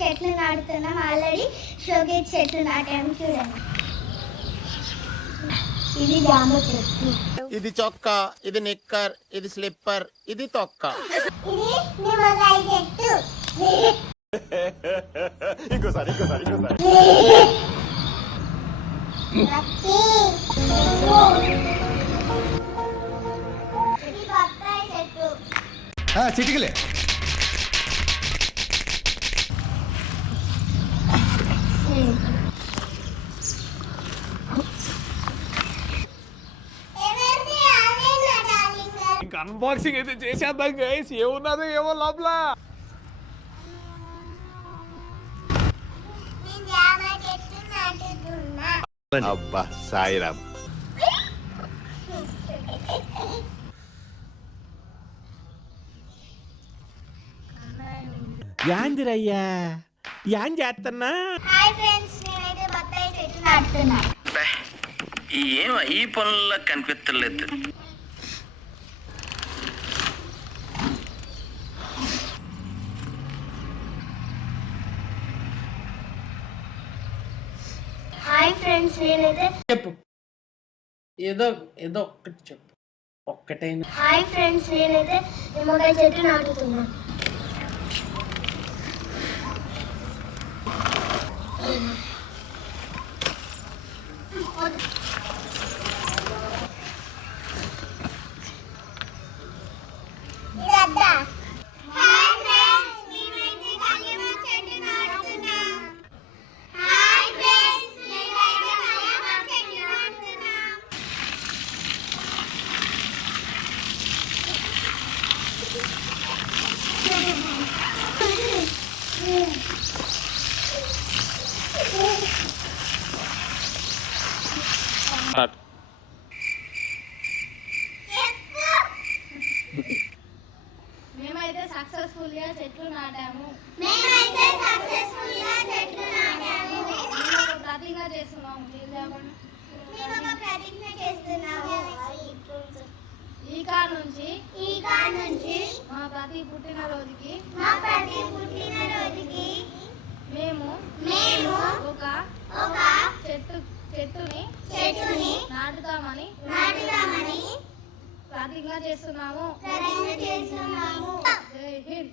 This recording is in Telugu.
చెట్లు నాటుతున్నాం. ఆల్రెడీ షోకేజ్ చెట్లు నాటాము చూడండి. ఇది జామ చెట్టు, ఇది చొక్కా, ఇది నిక్కర్, ఇది స్లిప్పర్, ఇది తొక్క. ఇది నిమ్మకాయ చెట్టు. ఇంకోసారి ఇది బత్తాయి చెట్టు. చిటికలే ఇంకా అన్బాక్సింగ్ అయితే చేసేద్దాం గైస్. ఏమున్నదో ఏమో లోపల. అబ్బా సాయిరామ్. యాందిరయ్యా యాన్ చేస్తున్నా. హాయ్ ఫ్రెండ్స్, నేనైతే బత్తాయి చెట్టు నాటుతున్నా. ఏం ఈ పనుల్లో కనిపించలేదు. హాయ్ ఫ్రెండ్స్, నేనైతే చెప్పు, ఏదో ఒక్కటి చెప్పు, ఒక్కటైనా. హాయ్ ఫ్రెండ్స్, నేనైతే నిమ్మకాయ చెట్టు నాటుతున్నా. మేమైతే సక్సెస్ఫుల్ గా చెట్లు నాటాము. ప్రతిజ్ఞ చేస్తున్నాము. ఈ కాడ నుంచి మా ప్రతి పుట్టినరోజుకి మేము ఒక చెట్టుని నాటుతామని ప్రతిజ్ఞ చేస్తున్నాము. జై హింద్.